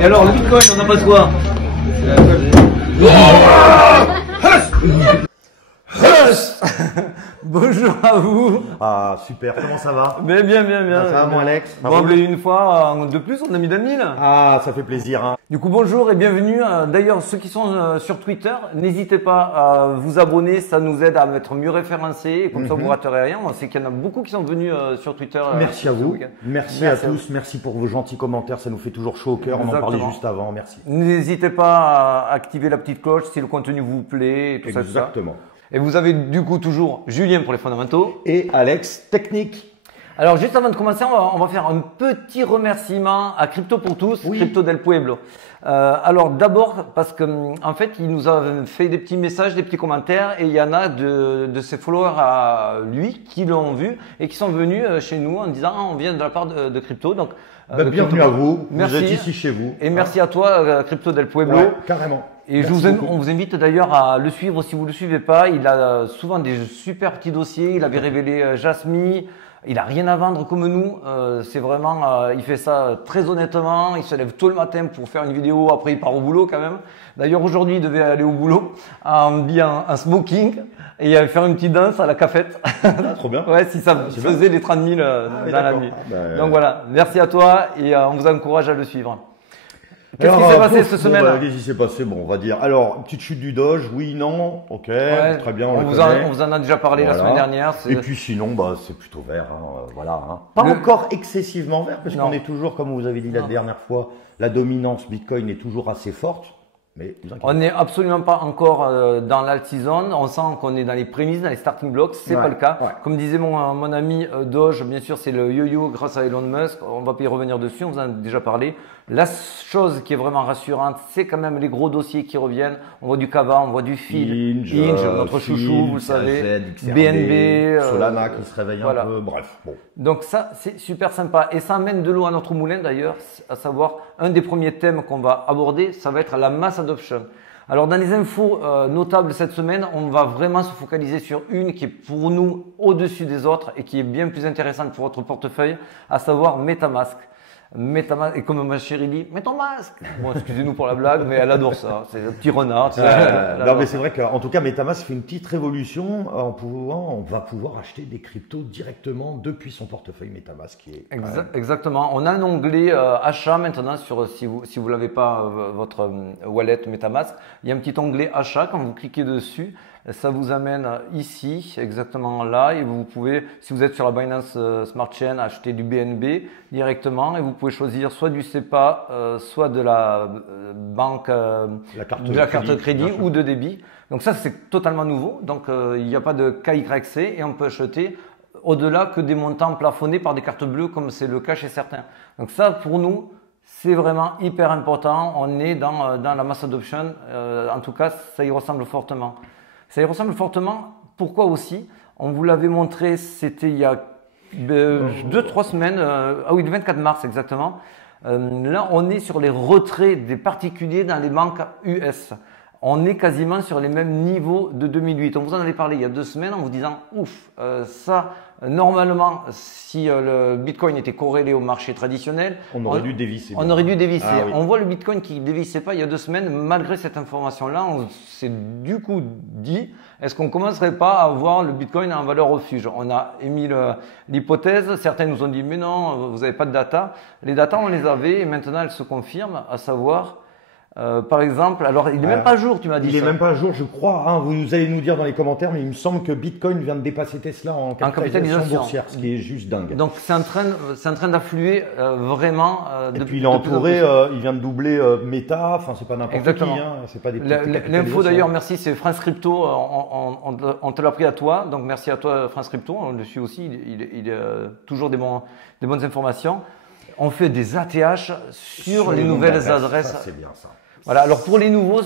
Et alors, le Bitcoin, on en pense quoi? Bonjour à vous. Ah super, comment ça va? Mais bien. Ça va mon Alex? Bon, mais une fois de plus, on a mis 2000. Ah, ça fait plaisir. Hein. Du coup, bonjour et bienvenue. D'ailleurs, ceux qui sont sur Twitter, n'hésitez pas à vous abonner, ça nous aide à être mieux référencés et comme ça vous ne raterez rien. On sait qu'il y en a beaucoup qui sont venus sur Twitter. Merci à vous. Merci à tous. Merci pour vos gentils commentaires, ça nous fait toujours chaud au cœur. On en parlait juste avant, merci. N'hésitez pas à activer la petite cloche si le contenu vous plaît et tout ça. Exactement. Et vous avez du coup toujours Julien pour les fondamentaux. Et Alex, technique. Alors juste avant de commencer, on va faire un petit remerciement à Crypto pour tous, Crypto del Pueblo. Alors d'abord parce que en fait il nous a fait des petits messages, des petits commentaires et il y en a de ses followers à lui qui l'ont vu et qui sont venus chez nous en disant on vient de la part de Crypto. Donc bienvenue à vous. Merci. Vous êtes ici chez vous. Et merci à toi Crypto del Pueblo. Ouais, carrément. Et on vous invite d'ailleurs à le suivre si vous ne le suivez pas. Il a souvent des super petits dossiers. Il avait révélé Jasmine. Il a rien à vendre comme nous. C'est vraiment, il fait ça très honnêtement. Il se lève tôt le matin pour faire une vidéo. Après, il part au boulot quand même. D'ailleurs, aujourd'hui, il devait aller au boulot en smoking et il allait faire une petite danse à la cafette. Ah, trop bien. Ouais, si ça faisait les 30 000 dans la nuit. Donc voilà, merci à toi et on vous encourage à le suivre. Qu'est-ce qui s'est passé cette semaine? Qu'est-ce qui s'est passé? Bon, on va dire. Alors, petite chute du Doge, oui, non, ok, très bien, on vous en a déjà parlé la semaine dernière. Et puis sinon, c'est plutôt vert, voilà. Hein. Pas encore excessivement vert, parce qu'on est toujours, comme vous avez dit la dernière fois, la dominance Bitcoin est toujours assez forte. Mais on n'est absolument pas encore dans l'alt-season. On sent qu'on est dans les prémices, dans les starting blocks. C'est pas le cas. Comme disait mon ami Doge, bien sûr, c'est le yo-yo grâce à Elon Musk. On va pas y revenir dessus. On vous en a déjà parlé. La chose qui est vraiment rassurante, c'est quand même les gros dossiers qui reviennent. On voit du Kava, on voit du Phil, Inge, notre chouchou, vous le savez, BNB, Solana qui se réveille un peu. Bref. Bon. Donc ça, c'est super sympa. Et ça amène de l'eau à notre moulin d'ailleurs, à savoir un des premiers thèmes qu'on va aborder, ça va être la mass adoption. Alors dans les infos notables cette semaine, on va vraiment se focaliser sur une qui est pour nous au-dessus des autres et qui est bien plus intéressante pour votre portefeuille, à savoir MetaMask. Et comme ma chérie dit, mets ton masque. Bon, excusez-nous pour la blague, mais elle adore ça. C'est un petit renard. Non, mais c'est vrai qu'en tout cas, MetaMask fait une petite révolution. On va pouvoir acheter des cryptos directement depuis son portefeuille MetaMask. Qui est Exactement. On a un onglet achat maintenant si vous l'avez pas votre wallet MetaMask. Il y a un petit onglet achat. Quand vous cliquez dessus, ça vous amène ici, exactement là, et vous pouvez, si vous êtes sur la Binance Smart Chain, acheter du BNB directement et vous pouvez choisir soit du SEPA, soit de la banque, de la carte de crédit ou de débit. Donc ça, c'est totalement nouveau. Donc il n'y a pas de KYC et on peut acheter au-delà que des montants plafonnés par des cartes bleues comme c'est le cas chez certains. Donc ça, pour nous, c'est vraiment hyper important. On est dans la mass adoption. En tout cas, ça y ressemble fortement. Ça y ressemble fortement. Pourquoi aussi? On vous l'avait montré, c'était il y a 2-3 semaines, le 24 mars exactement. Là, on est sur les retraits des particuliers dans les banques US. On est quasiment sur les mêmes niveaux de 2008. On vous en avait parlé il y a 2 semaines en vous disant ouf, normalement, si le Bitcoin était corrélé au marché traditionnel, on aurait dû dévisser. On aurait dû dévisser. Ah, oui. On voit le Bitcoin qui ne dévissait pas il y a 2 semaines. Malgré cette information-là, on s'est du coup dit, est-ce qu'on ne commencerait pas à voir le Bitcoin en valeur refuge? On a émis l'hypothèse. Certains nous ont dit, mais non, vous n'avez pas de data. Les data, on les avait et maintenant elles se confirment, à savoir... par exemple, alors il n'est même pas à jour, tu m'as dit. Il n'est même pas à jour, je crois. Hein, vous allez nous dire dans les commentaires, mais il me semble que Bitcoin vient de dépasser Tesla en capitalisation boursière, ce qui est juste dingue. Donc c'est en train d'affluer vraiment. Et puis il est entouré, il vient de doubler Meta. Enfin, c'est pas n'importe qui. Hein, c'est pas des l'info d'ailleurs, merci, c'est France Crypto. On te l'a pris à toi, donc merci à toi France Crypto. On le suit aussi. Il toujours des bonnes informations. On fait des ATH sur les nouvelles adresses. C'est bien ça. Voilà, alors pour les nouveaux,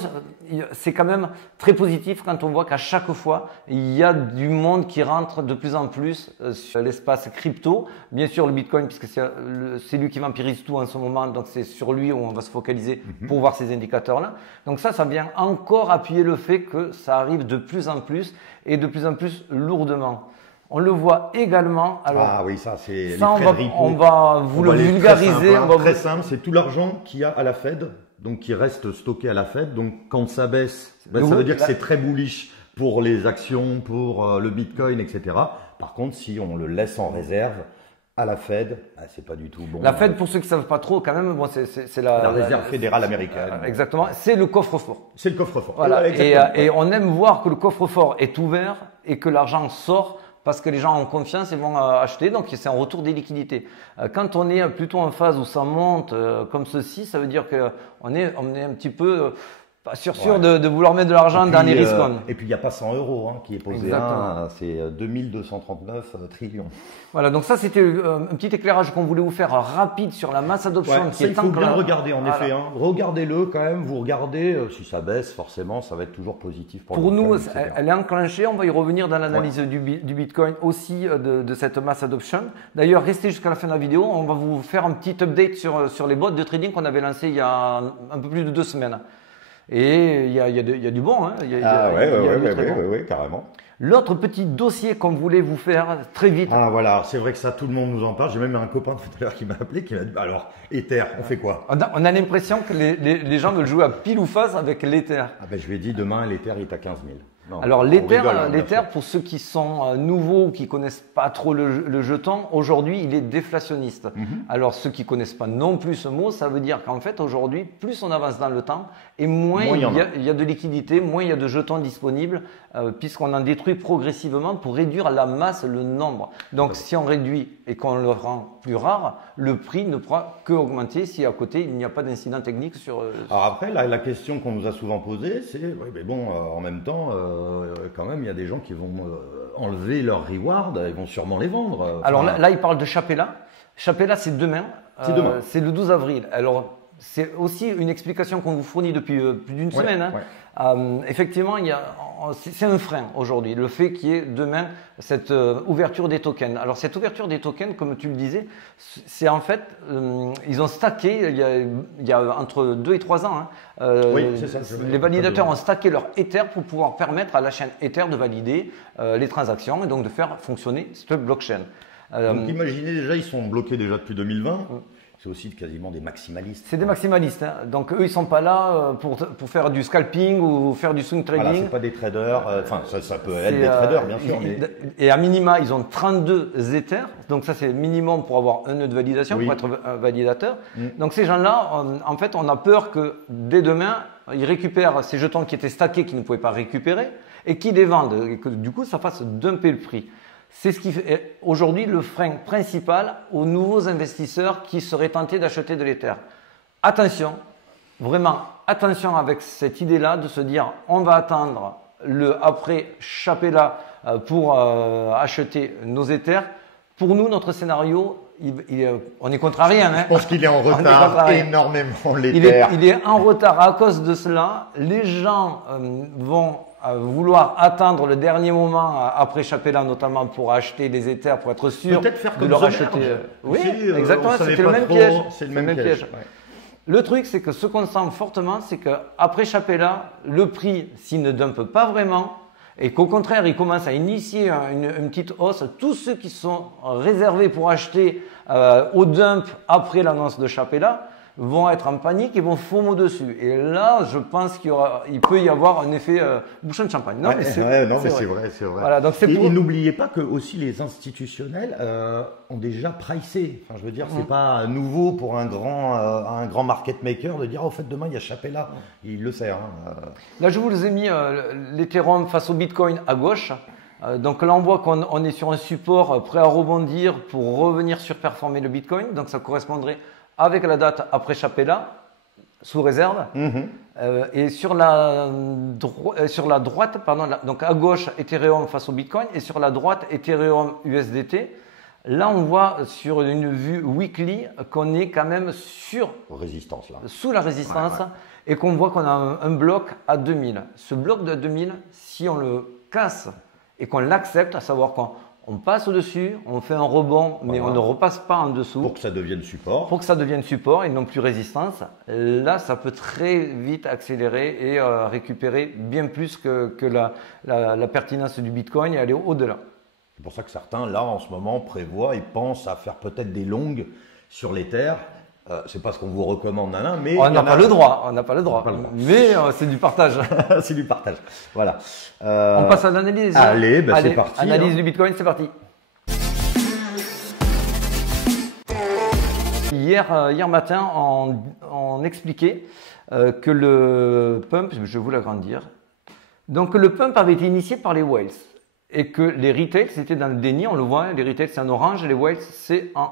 c'est quand même très positif quand on voit qu'à chaque fois, il y a du monde qui rentre de plus en plus sur l'espace crypto. Bien sûr, le Bitcoin, puisque c'est lui qui vampirise tout en ce moment, donc c'est sur lui où on va se focaliser pour voir ces indicateurs-là. Donc ça vient encore appuyer le fait que ça arrive de plus en plus et de plus en plus lourdement. On le voit également. Alors, ah oui, ça c'est les ça, frais de repo. on va vous le vulgariser. Très simple, c'est tout l'argent qu'il y a à la Fed, donc qui reste stocké à la Fed. Donc quand ça baisse, ça veut dire que c'est très bullish pour les actions, pour le Bitcoin, etc. Par contre, si on le laisse en réserve à la Fed, c'est pas du tout bon. La Fed, pour ceux qui ne savent pas trop, quand même, bon, c'est la réserve fédérale américaine. Exactement, c'est le coffre-fort. C'est le coffre-fort. Voilà. Et on aime voir que le coffre-fort est ouvert et que l'argent sort parce que les gens ont confiance et vont acheter. Donc, c'est un retour des liquidités. Quand on est plutôt en phase où ça monte comme ceci, ça veut dire qu'on est un petit peu pas sûr de vouloir mettre de l'argent dans les risques. Et puis, il n'y a pas 100 € qui est posé. C'est 2239 trillions. Voilà, donc ça, c'était un petit éclairage qu'on voulait vous faire rapide sur la mass adoption. Il faut bien regarder, en effet. Regardez-le quand même. Vous regardez, si ça baisse, forcément, ça va être toujours positif pour nous. Elle est enclenchée. On va y revenir dans l'analyse du Bitcoin aussi de cette mass adoption. D'ailleurs, restez jusqu'à la fin de la vidéo. On va vous faire un petit update sur les bots de trading qu'on avait lancés il y a un peu plus de 2 semaines. Et il y a du bon. Oui, carrément. L'autre petit dossier qu'on voulait vous faire très vite. Ah voilà, c'est vrai que ça, tout le monde nous en parle. J'ai même un copain tout à l'heure qui m'a appelé, qui m'a dit, alors, Ether, on fait quoi? On a l'impression que les gens veulent jouer à pile ou face avec l'Ether. Ah ben, je lui ai dit, demain, l'Ether est à 15 000. Non, alors l'Ether, pour ceux qui sont nouveaux ou qui connaissent pas trop le jeton, aujourd'hui il est déflationniste. Alors ceux qui connaissent pas non plus ce mot, ça veut dire qu'en fait aujourd'hui, plus on avance dans le temps et moins il y a de liquidité, moins il y a de jetons disponibles, puisqu'on en détruit progressivement pour réduire la masse, le nombre. Donc si on réduit et qu'on le rend plus rare, le prix ne pourra que augmenter si à côté il n'y a pas d'incident technique sur. Alors après, la question qu'on nous a souvent posée, c'est oui, mais bon, en même temps. Quand même, il y a des gens qui vont enlever leur reward, ils vont sûrement les vendre. Alors là, il parle de Chapella. Chapella, c'est demain. C'est demain. C'est le 12 avril. Alors, c'est aussi une explication qu'on vous fournit depuis plus d'une semaine. Effectivement, c'est un frein aujourd'hui, le fait qu'il y ait demain cette ouverture des tokens. Alors cette ouverture des tokens, comme tu le disais, c'est en fait, ils ont stacké il y a entre 2 et 3 ans. C'est ça, les validateurs ont stacké leur Ether pour pouvoir permettre à la chaîne Ether de valider les transactions et donc de faire fonctionner cette blockchain. Donc imaginez déjà, ils sont bloqués déjà depuis 2020. C'est aussi quasiment des maximalistes. C'est des maximalistes. Donc eux, ils sont pas là pour faire du scalping ou faire du swing trading. Voilà, c'est pas des traders. Enfin, ça peut être des traders, bien sûr. Et à minima, ils ont 32 Ethers. Donc ça, c'est le minimum pour avoir un nœud de validation, pour être un validateur. Donc ces gens-là, en fait, on a peur que dès demain, ils récupèrent ces jetons qui étaient stackés, qu'ils ne pouvaient pas récupérer, et qu'ils les vendent. Et que du coup, ça fasse dumper le prix. C'est ce qui fait aujourd'hui le frein principal aux nouveaux investisseurs qui seraient tentés d'acheter de l'Ether. Attention, vraiment attention avec cette idée-là de se dire on va attendre le après Chapella pour acheter nos Ethers. Pour nous, notre scénario, on est contrarié. Je pense qu'il est en retard énormément l'Ether. Il est en retard à cause de cela. Les gens vont vouloir attendre le dernier moment après Chapella notamment pour acheter les Ethers pour être sûr de leur acheter. Oui, exactement, c'était le même piège. C'est le même piège. Le truc, c'est que ce qu'on sent fortement, c'est qu'après Chapella, le prix, s'il ne dumpe pas vraiment, et qu'au contraire, il commence à initier une petite hausse, tous ceux qui sont réservés pour acheter au dump après l'annonce de Chapella vont être en panique et vont FOMO dessus. Et là, je pense qu'il peut y avoir un effet bouchon de champagne. Non, mais c'est vrai. Voilà, donc et n'oubliez pas que aussi les institutionnels ont déjà pricé. Enfin, je veux dire, c'est pas nouveau pour un grand market maker de dire, au fait, demain, il y a Chapella. Il le sait. Là, je vous ai mis l'Ethereum face au Bitcoin à gauche. Donc là, on voit qu'on est sur un support prêt à rebondir pour revenir surperformer le Bitcoin. Donc ça correspondrait avec la date après Chapella, sous réserve. Et sur la droite, donc à gauche, Ethereum face au Bitcoin, et sur la droite, Ethereum USDT. Là, on voit sur une vue weekly qu'on est quand même sous la résistance, et qu'on voit qu'on a un bloc à 2000. Ce bloc de 2000, si on le casse et qu'on l'accepte, à savoir qu'on passe au-dessus, on fait un rebond, mais on ne repasse pas en dessous. Pour que ça devienne support. Pour que ça devienne support et non plus résistance. Là, ça peut très vite accélérer et récupérer bien plus que la pertinence du Bitcoin et aller au-delà. C'est pour ça que certains, là, en ce moment, prévoient et pensent à faire peut-être des longues sur les terres. C'est pas ce qu'on vous recommande, Nana, mais on n'a pas le droit, on n'a pas le droit. Mais c'est du partage. C'est du partage. Voilà. On passe à l'analyse. Allez, c'est parti. Analyse du Bitcoin, c'est parti. Hier matin, on expliquait que le pump, je vais vous l'agrandir, donc le pump avait été initié par les whales et que les retails c'était dans le déni, on le voit, les retails c'est en orange, les whales c'est en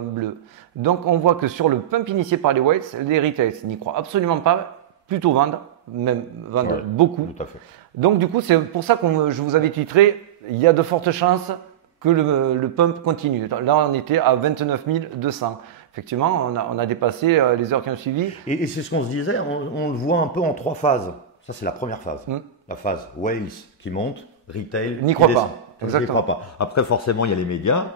bleu. Donc on voit que sur le pump initié par les whales, les retails n'y croient absolument pas, plutôt vendent, même vendent beaucoup. Tout à fait. Donc du coup c'est pour ça que je vous avais titré, il y a de fortes chances que le pump continue. Là on était à 29 200. Effectivement, on a dépassé les heures qui ont suivi. Et c'est ce qu'on se disait, on le voit un peu en 3 phases. Ça, c'est la première phase. La phase whales qui monte, retail n'y croit pas. Exactement. Croit pas. Après, forcément, il y a les médias,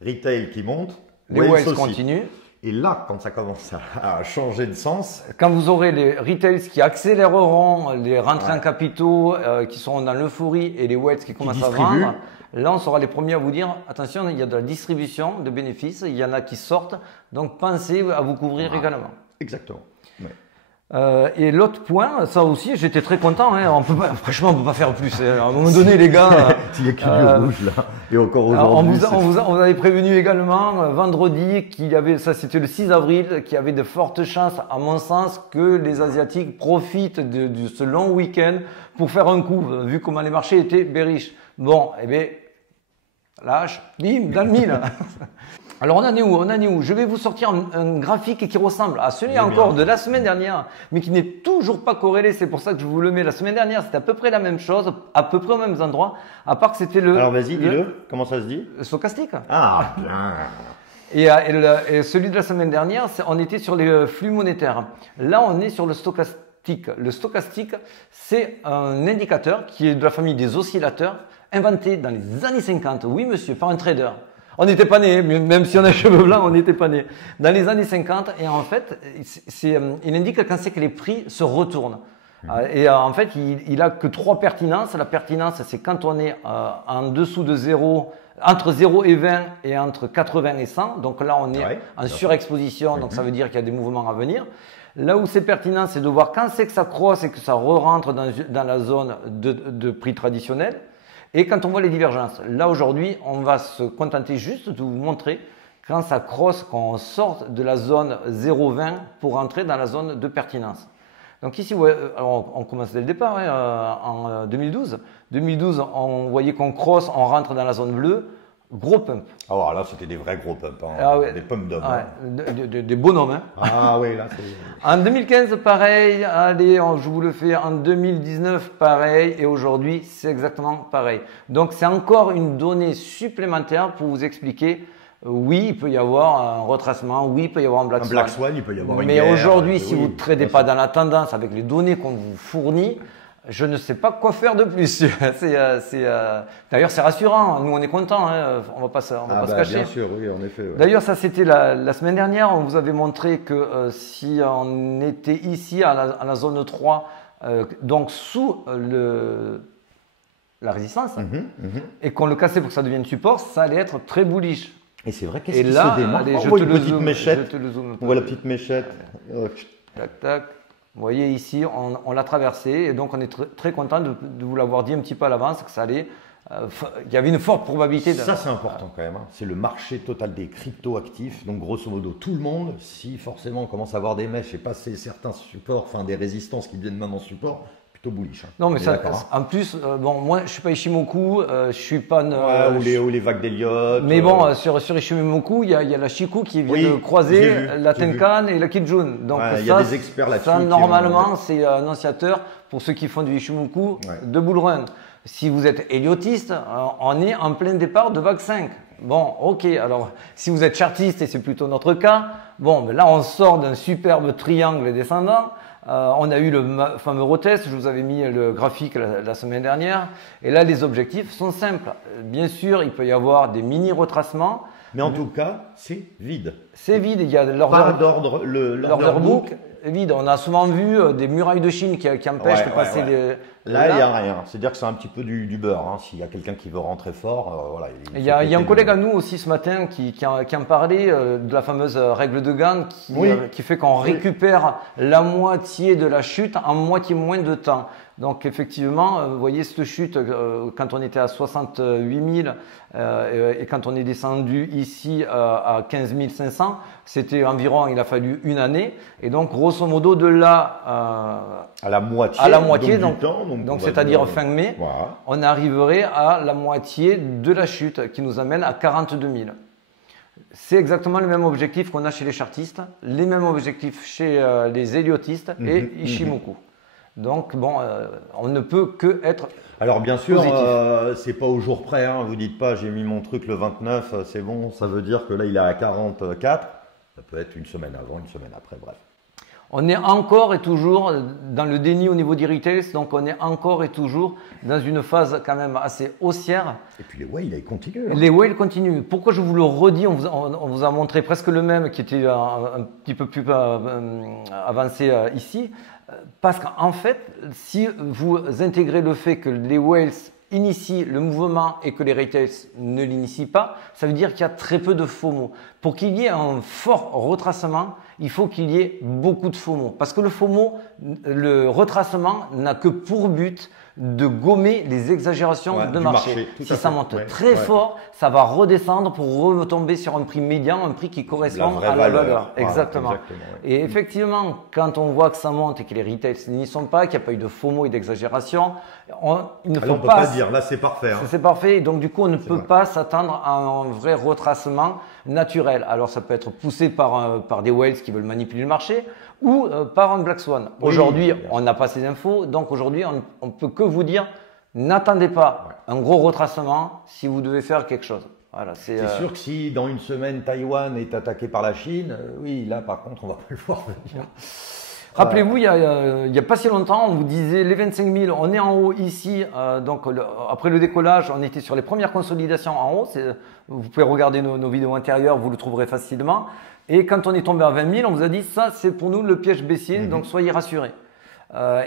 retail qui monte, les whales continuent. Et là, quand ça commence à changer de sens… Quand vous aurez les retails qui accéléreront les rentrées en capitaux, qui seront dans l'euphorie, et les whales qui commencent à vendre… Là, on sera les premiers à vous dire, attention, il y a de la distribution de bénéfices, il y en a qui sortent, donc pensez à vous couvrir également. Exactement. Ouais. Et l'autre point, ça aussi, j'étais très content. Hein, franchement, on ne peut pas faire plus. À un moment donné, les gars… Il y a qu'il y rouge là. Et encore aujourd'hui… On vous avait prévenu également vendredi qu'il y avait, ça c'était le 6 avril, qu'il y avait de fortes chances, à mon sens, que les Asiatiques profitent de ce long week-end pour faire un coup, vu comment les marchés étaient bearish. Bon, eh bien, lâche, bim, dans le mille. Alors, on en est où? Je vais vous sortir un graphique qui ressemble à celui encore de la semaine dernière, mais qui n'est toujours pas corrélé. C'est pour ça que je vous le mets. La semaine dernière, c'était à peu près la même chose, à peu près aux mêmes endroits, à part que c'était le… Alors, vas-y, dis-le. Comment ça se dit? Stochastique. Ah, bien. Et celui de la semaine dernière, on était sur les flux monétaires. Là, on est sur le stochastique. Le stochastique, c'est un indicateur qui est de la famille des oscillateurs, inventé dans les années 50. Oui, monsieur, par un trader. On n'était pas né, même si on a les cheveux blancs, on n'était pas né. Dans les années 50, et en fait, il indique quand c'est que les prix se retournent. Et en fait, il a que 3 pertinences. La pertinence, c'est quand on est en dessous de 0, entre 0 et 20 et entre 80 et 100. Donc là, on est en surexposition, donc ça veut dire qu'il y a des mouvements à venir. Là où c'est pertinent, c'est de voir quand c'est que ça croisse et que ça re-rentre dans la zone de prix traditionnel. Et quand on voit les divergences, là aujourd'hui, on va se contenter juste de vous montrer quand ça crosse, quand on sort de la zone 0,20 pour entrer dans la zone de pertinence. Donc ici, alors on commence dès le départ, en 2012. 2012, on voyait qu'on crosse, on rentre dans la zone bleue, gros pump. Alors là, c'était des vrais gros pumps, des pumps d'hommes. Des bonhommes. Hein. Ah oui, là, c'est… En 2015, pareil. Allez, je vous le fais. En 2019, pareil. Et aujourd'hui, c'est exactement pareil. Donc, c'est encore une donnée supplémentaire pour vous expliquer. Oui, il peut y avoir un retracement. Oui, il peut y avoir un Black Swan. Un Black Swan, il peut y avoir une Mais guerre, aujourd'hui, si vous ne tradez pas dans la tendance avec les données qu'on vous fournit, je ne sais pas quoi faire de plus. D'ailleurs, c'est rassurant. Nous, on est contents. Hein. On va pas se cacher. Bien sûr, oui, en effet. Ouais. D'ailleurs, ça, c'était la semaine dernière. On vous avait montré que si on était ici à la zone 3, donc sous la résistance, et qu'on le cassait pour que ça devienne support, ça allait être très bullish. Et c'est vrai, qu'est-ce qui se démarque? On voit une petite méchette. On voit la petite méchette. Tac, tac. Vous voyez ici, on l'a traversé et donc on est très content de vous l'avoir dit un petit peu à l'avance que ça allait. Il y avait une forte probabilité. Ça, c'est important quand même. Hein. C'est le marché total des crypto-actifs. Donc, grosso modo, tout le monde, si forcément on commence à avoir des mèches et passer certains supports, enfin des résistances qui deviennent maintenant support, plutôt bullish. Hein. Non, mais ça, en plus, bon, moi, je suis pas Ishimoku, je suis pas. Ou les vagues d'Elliott. Mais bon, sur Ishimoku, il y a la Shiku qui vient de croiser la Tenkan et la Kijun. Donc, il y a des experts là-dessus. Ça, normalement, c'est annonciateur pour ceux qui font du Ishimoku de bull run. Si vous êtes elliotiste, on est en plein départ de vague 5. Bon, ok, alors si vous êtes chartiste, et c'est plutôt notre cas, bon, ben là on sort d'un superbe triangle descendant. On a eu le fameux retest, je vous avais mis le graphique la semaine dernière. Et là, les objectifs sont simples. Bien sûr, il peut y avoir des mini-retracements. Mais en tout cas, c'est vide. C'est vide. Il y a l'order book vide. On a souvent vu des murailles de Chine qui empêchent de passer Là, il n'y a rien. C'est-à-dire que c'est un petit peu du beurre. Hein. S'il y a quelqu'un qui veut rentrer fort, voilà. Il y a un collègue à nous aussi ce matin qui en parlait de la fameuse règle de Gann qui fait qu'on récupère la moitié de la chute en moitié moins de temps. Donc effectivement, vous voyez cette chute quand on était à 68 000 et quand on est descendu ici à 15 500, c'était environ, il a fallu une année. Et donc grosso modo de là à la moitié, donc c'est-à-dire fin mai, voilà. On arriverait à la moitié de la chute qui nous amène à 42 000. C'est exactement le même objectif qu'on a chez les chartistes, les mêmes objectifs chez les héliotistes et Ishimoku. Donc bon, on ne peut que être alors bien sûr, c'est pas au jour près. Hein. Vous dites pas, j'ai mis mon truc le 29, c'est bon. Ça veut dire que là, il est à 44. Ça peut être une semaine avant, une semaine après, bref. On est encore et toujours dans le déni au niveau des retails, donc on est encore et toujours dans une phase quand même assez haussière. Et puis les whales, ils continuent. Hein. Les whales continuent. Pourquoi je vous le redis, on vous a montré presque le même qui était un petit peu plus avancé ici. Parce qu'en fait, si vous intégrez le fait que les whales initient le mouvement et que les retails ne l'initient pas, ça veut dire qu'il y a très peu de FOMO. Pour qu'il y ait un fort retracement, il faut qu'il y ait beaucoup de FOMO. Parce que le FOMO, le retracement n'a que pour but de gommer les exagérations de marché. Si ça monte très fort, ça va redescendre pour retomber sur un prix médian, un prix qui correspond à la valeur. Exactement. Et effectivement, quand on voit que ça monte et que les retails n'y sont pas, qu'il n'y a pas eu de FOMO et d'exagération, il ne faut on peut pas dire. Là, c'est parfait. Hein. C'est parfait. Et donc, du coup, on ne peut pas s'attendre à un vrai retracement naturel. Alors, ça peut être poussé par des whales qui veulent manipuler le marché ou par un Black Swan. Aujourd'hui, on n'a pas ces infos. Donc, aujourd'hui, on ne peut que vous dire, n'attendez pas un gros retracement si vous devez faire quelque chose. Voilà, c'est sûr que si dans une semaine, Taïwan est attaqué par la Chine, oui, là, par contre, on va pas le voir venir. Rappelez-vous, il y a pas si longtemps, on vous disait les 25 000, on est en haut ici. Donc après le décollage, on était sur les premières consolidations en haut. Vous pouvez regarder nos vidéos antérieures, vous le trouverez facilement. Et quand on est tombé à 20 000, on vous a dit ça, c'est pour nous le piège baissier, donc soyez rassurés.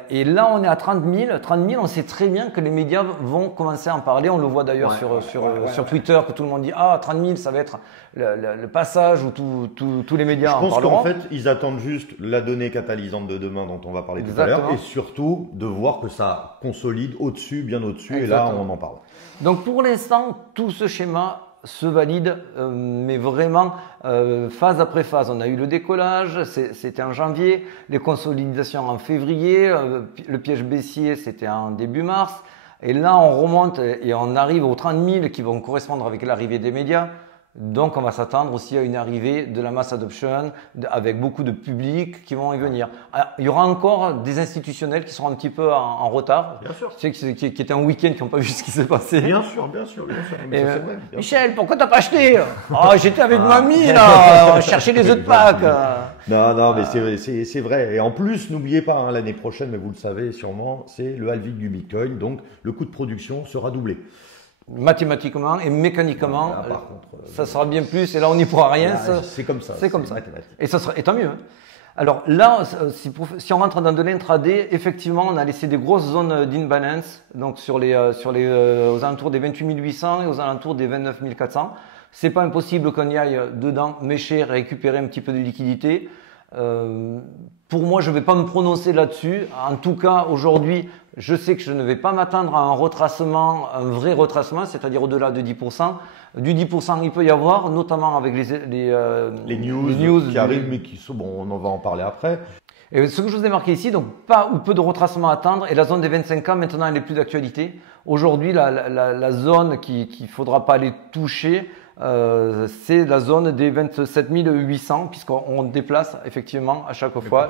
Et là, on est à 30 000. 30 000, on sait très bien que les médias vont commencer à en parler. On le voit d'ailleurs sur Twitter, que tout le monde dit « Ah, 30 000, ça va être le passage où tous les médias en parleront. » Je pense qu'en fait, ils attendent juste la donnée catalysante de demain dont on va parler tout à l'heure et surtout de voir que ça consolide au-dessus, bien au-dessus. Et là, on en parle. Donc, pour l'instant, tout ce schéma se valide, mais vraiment phase après phase. On a eu le décollage, c'était en janvier, les consolidations en février, le piège baissier, c'était en début mars. Et là, on remonte et on arrive aux 30 000 qui vont correspondre avec l'arrivée des médias. Donc, on va s'attendre aussi à une arrivée de la mass adoption avec beaucoup de publics qui vont y venir. Alors, il y aura encore des institutionnels qui seront un petit peu en retard. Bien sûr. Tu sais, qui étaient en week-end, qui n'ont pas vu ce qui s'est passé. Bien sûr. Mais ça, c'est vrai, Michel, pourquoi t'as pas acheté? Oh, j'étais avec mamie, là, on cherchait les œufs de Pâques. Non, mais c'est vrai. Et en plus, n'oubliez pas, hein, l'année prochaine, mais vous le savez sûrement, c'est le halving du Bitcoin. Donc, le coût de production sera doublé. Mathématiquement et mécaniquement, là, par contre, ça sera bien plus. Et là, on n'y pourra rien. C'est comme ça. C'est comme ça. Et ça sera, et tant mieux. Hein. Alors là, si on rentre dans de l'intraday, effectivement, on a laissé des grosses zones d'imbalance, donc aux alentours des 28 800 et aux alentours des 29 400. C'est pas impossible qu'on y aille dedans, mécher, récupérer un petit peu de liquidité. Pour moi, je ne vais pas me prononcer là-dessus. En tout cas, aujourd'hui, je sais que je ne vais pas m'attendre à un retracement, un vrai retracement, c'est-à-dire au-delà de 10%. Du 10%, il peut y avoir, notamment avec les news qui arrivent, mais qui sont, bon, on en va en parler après. Et ce que je vous ai marqué ici, donc pas ou peu de retracement à attendre, et la zone des 25 ans, maintenant, elle n'est plus d'actualité. Aujourd'hui, la zone qu'il faudra pas aller toucher, c'est la zone des 27 800, puisqu'on déplace effectivement à chaque fois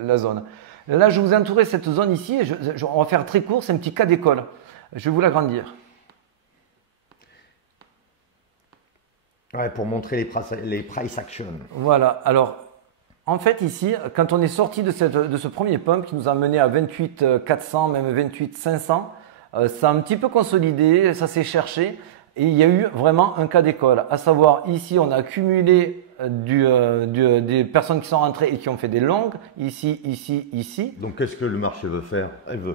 la zone. Là, je vous ai entouré cette zone ici, et on va faire très court, c'est un petit cas d'école. Je vais vous l'agrandir. Ouais, pour montrer les price action. Voilà, alors en fait ici, quand on est sorti de ce premier pump qui nous a mené à 28 400, même 28 500, ça a un petit peu consolidé, ça s'est cherché. Et il y a eu vraiment un cas d'école, à savoir ici on a accumulé des personnes qui sont rentrées et qui ont fait des longues, ici. Donc qu'est-ce que le marché veut faire? Elle veut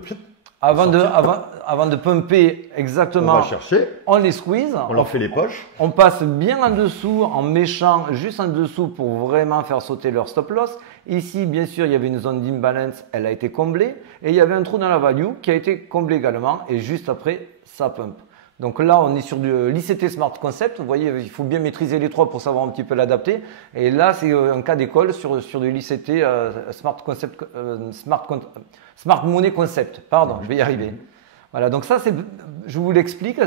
Avant de pumper exactement, on va chercher, on les squeeze, on leur fait les poches. On passe bien en dessous, en méchant juste en dessous pour vraiment faire sauter leur stop loss. Ici, bien sûr, il y avait une zone d'imbalance, elle a été comblée. Et il y avait un trou dans la value qui a été comblé également. Et juste après, ça pump. Donc là, on est sur du l'ICT Smart Concept. Vous voyez, il faut bien maîtriser les trois pour savoir un petit peu l'adapter. Et là, c'est un cas d'école sur de l'ICT Smart Concept, Smart Money Concept. Pardon, je vais y arriver. Voilà, donc ça, je vous l'explique,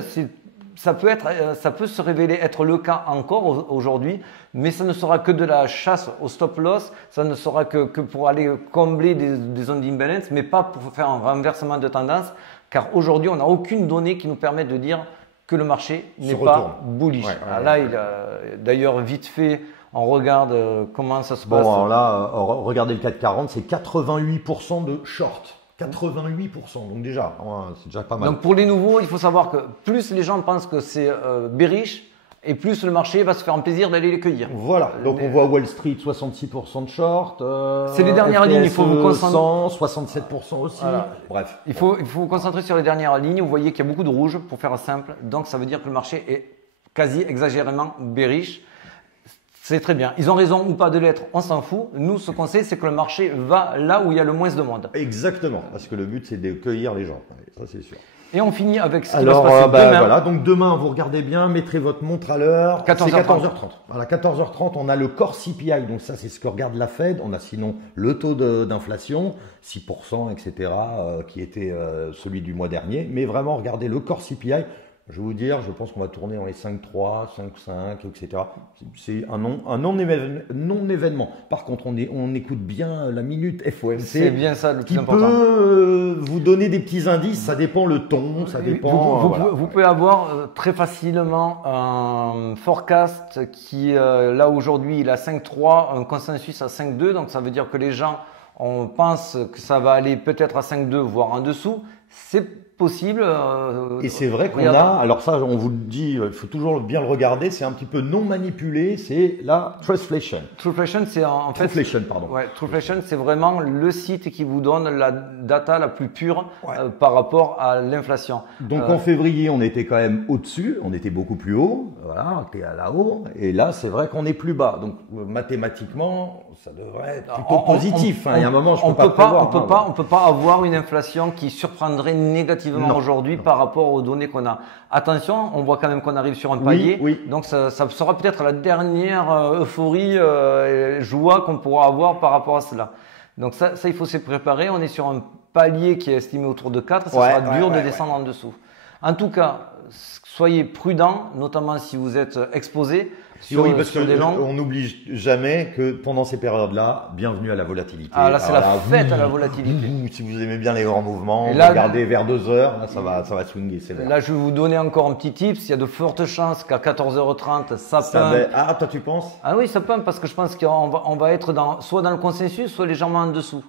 ça peut se révéler être le cas encore aujourd'hui, mais ça ne sera que de la chasse au stop loss, ça ne sera que pour aller combler des zones d'imbalance, mais pas pour faire un renversement de tendance, car aujourd'hui, on n'a aucune donnée qui nous permet de dire que le marché n'est pas bullish. Là, d'ailleurs, vite fait, on regarde comment ça se passe. Bon, alors là, regardez le CAC 40, c'est 88% de short. 88%, donc déjà, c'est déjà pas mal. Donc pour les nouveaux, il faut savoir que plus les gens pensent que c'est bearish, et plus le marché va se faire un plaisir d'aller les cueillir. Voilà, donc on voit Wall Street 66% de short. C'est les dernières lignes, il faut vous concentrer. 67% aussi. Voilà. Bref. Il faut vous concentrer sur les dernières lignes. Vous voyez qu'il y a beaucoup de rouge pour faire simple. Donc ça veut dire que le marché est quasi exagérément bearish. C'est très bien. Ils ont raison ou pas de l'être, on s'en fout. Nous, ce qu'on sait, c'est que le marché va là où il y a le moins de monde. Exactement, parce que le but, c'est de cueillir les gens. Ça, c'est sûr. Et on finit avec ce qui va se passer demain. Voilà, donc demain, vous regardez bien, mettrez votre montre à l'heure. C'est 14h30. Voilà, 14h30, on a le core CPI. Donc ça, c'est ce que regarde la Fed. On a sinon le taux d'inflation, 6%, etc., qui était celui du mois dernier. Mais vraiment, regardez le core CPI. Je vais vous dire, je pense qu'on va tourner dans les 5,3, 5,5, etc. C'est un non-événement. Par contre, on écoute bien la minute FOMC. C'est bien ça le plus important. Qui peut vous donner des petits indices, ça dépend le ton, ça dépend… Vous pouvez avoir très facilement un forecast qui, là aujourd'hui, il a 5,3, un consensus à 5,2. Donc ça veut dire que les gens, on pense que ça va aller peut-être à 5,2, voire en dessous. C'est possible. Et c'est vrai qu'on a, alors ça on vous le dit, il faut toujours bien le regarder, c'est un petit peu non manipulé, c'est la Truthflation. Truthflation, c'est en fait… Truthflation, pardon. Ouais, Truthflation, c'est vraiment le site qui vous donne la data la plus pure par rapport à l'inflation. Donc en février, on était quand même au-dessus, on était beaucoup plus haut, voilà, on était à la haut, et là c'est vrai qu'on est plus bas. Donc mathématiquement, ça devrait être plutôt positif. Il y a un moment, je peux pas prévoir. On peut pas avoir une inflation qui surprendrait négativement aujourd'hui par rapport aux données qu'on a. Attention, on voit quand même qu'on arrive sur un palier. Donc ça sera peut-être la dernière euphorie et joie qu'on pourra avoir par rapport à cela. Donc ça il faut se préparer. On est sur un palier qui est estimé autour de 4. Ça sera dur de descendre en dessous. En tout cas, soyez prudents, notamment si vous êtes exposé. Parce qu'on n'oublie jamais que pendant ces périodes-là, bienvenue à la volatilité. Ah là, c'est la fête à la volatilité. Si vous aimez bien les grands mouvements, regardez vers 2 heures, là, ça va swinguer. Là, je vais vous donner encore un petit tips. Il y a de fortes chances qu'à 14h30, ça pump. Ah, toi, tu penses? Ah oui, ça pump parce que je pense qu'on va être soit dans le consensus, soit légèrement en dessous.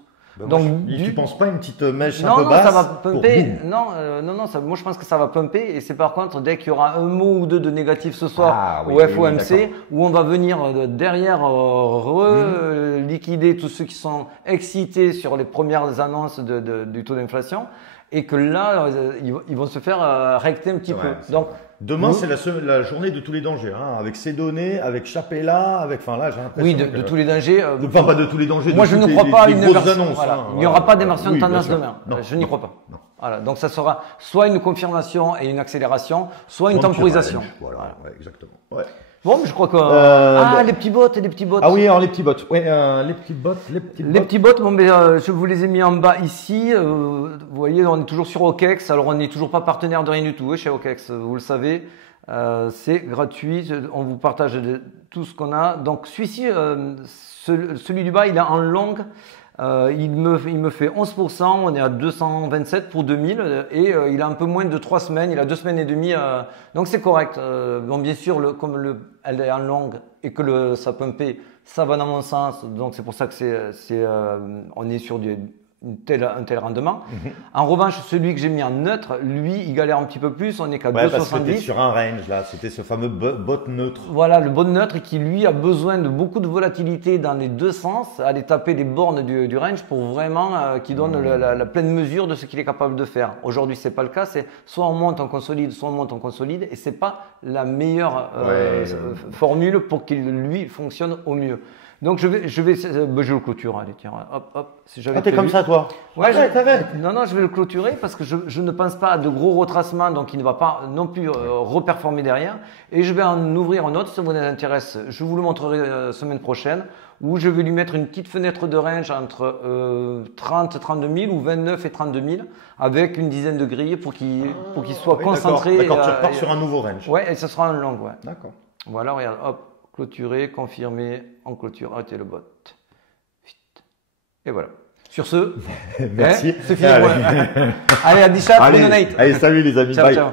Donc, tu penses pas une petite mèche un peu basse? Non, ça va pumper. Moi je pense que ça va pumper. Et c'est par contre dès qu'il y aura un mot ou deux de négatif ce soir au FOMC, où on va venir derrière liquider tous ceux qui sont excités sur les premières annonces du taux d'inflation, et que là ils vont se faire recter un petit peu. Donc demain, c'est la journée de tous les dangers, avec ces données, avec Chapella, avec, là, j'ai l'impression. Oui, de tous les dangers. Pas de tous les dangers. Moi, je ne crois pas à une inversion. Annonces, Il n'y aura pas d'inversion de tendance demain. Non, je n'y crois pas. Non. Voilà. Donc, ça sera soit une confirmation et une accélération, soit une temporisation. Voilà. Exactement. Bon, mais je crois que les petits bots. Ah oui, alors les petits bots. Les petits bots. Bon, mais je vous les ai mis en bas ici. Vous voyez, on est toujours sur OKEx. Alors, on n'est toujours pas partenaire de rien du tout chez OKEx. Vous le savez, c'est gratuit. On vous partage tout ce qu'on a. Donc, celui-ci, celui du bas, il est en longue. Il me fait 11%, on est à 227 pour 2000 et il a un peu moins de 3 semaines, il a 2 semaines et demie, donc c'est correct. Bon, bien sûr, elle est en longue et que ça pumpé, ça va dans mon sens, donc c'est pour ça que on est sur un tel rendement. En revanche, celui que j'ai mis en neutre, lui, il galère un petit peu plus. On est qu'à Ouais, parce que 2,70. c'était sur un range là, c'était ce fameux bot neutre. Voilà, le bon neutre qui lui a besoin de beaucoup de volatilité dans les deux sens, aller taper des bornes du range pour vraiment qu'il donne la pleine mesure de ce qu'il est capable de faire. Aujourd'hui, c'est pas le cas, c'est soit on monte, on consolide, soit on monte, on consolide, et c'est pas la meilleure formule pour qu'il lui fonctionne au mieux. Donc je le clôture, allez tiens, hop hop. Si j'avais t'es comme ça toi? Ouais, Arrête. non, je vais le clôturer parce que je ne pense pas à de gros retracements, donc il ne va pas non plus reperformer derrière. Et je vais en ouvrir un autre, si ça vous intéresse. Je vous le montrerai semaine prochaine, où je vais lui mettre une petite fenêtre de range entre 30 et 32 000 ou 29 et 32 000, avec une dizaine de grilles pour qu'il soit concentré. D'accord, tu repars sur un nouveau range. Ouais, et ça sera un long, ouais. D'accord. Voilà, regarde, hop, clôturer, confirmer, on clôture, arrêtez le bot. Et voilà. Sur ce, merci. C'est fini. Allez, à 10 chats, allez, salut les amis. Ciao, bye. ciao.